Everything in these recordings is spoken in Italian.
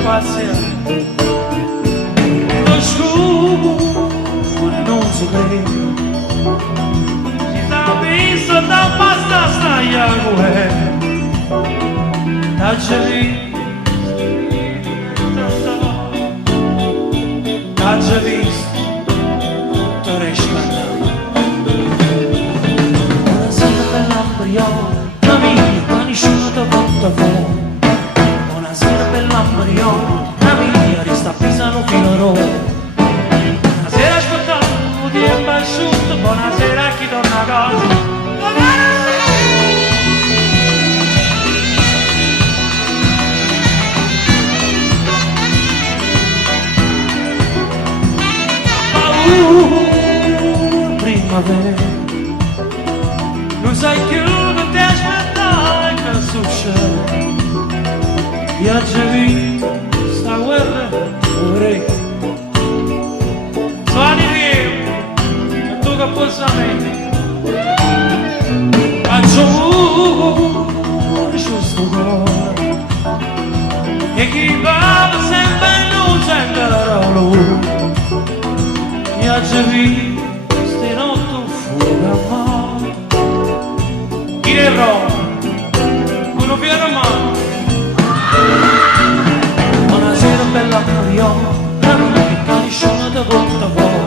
spaziale, lo scudo non si vede, si sta visto da basta stai a guerra, da già visto, tutto resta da. Buonasera bella Mariona, la mia panisciata fatta fuori. Buonasera bella Mariona, la mia resta a Pisano fino a Roma. Buonasera ascoltando di asciutto, buonasera a chi torna a casa. Primavera, non sai più che ti aspettare che succede. Viaggi sta guerra pure. Sono io, e tu che puoi sapere. Faccio giusto cuore. E chi va sempre non sente la parola. Viaggi uno fiero mano. Buonasera bella Mariona, la mia panisciona da conta fuori.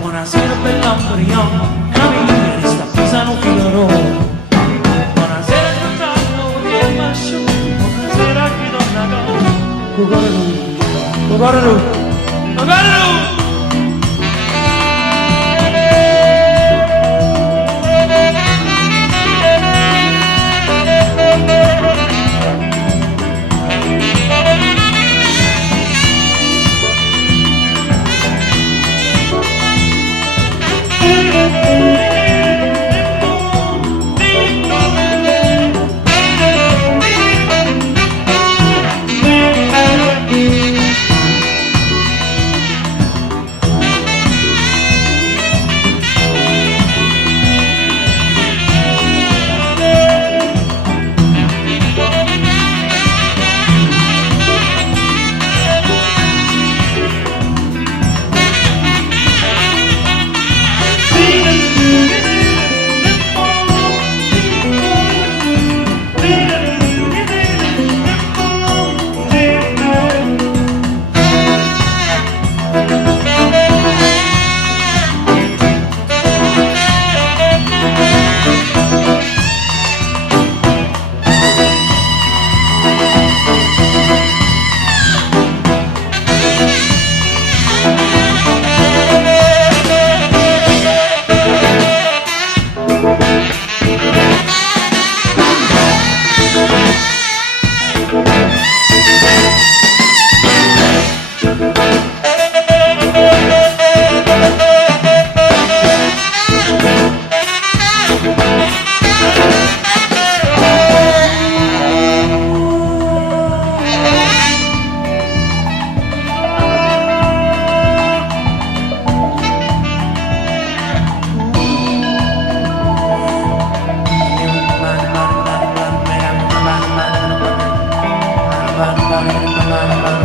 Buonasera bella Mariona, la mia resta a Pisano fino a Roma. Buonasera cantando di asciutto, buonasera a chi torna a casa. Cuore lui, cuore lui, cuore lui.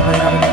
Bye.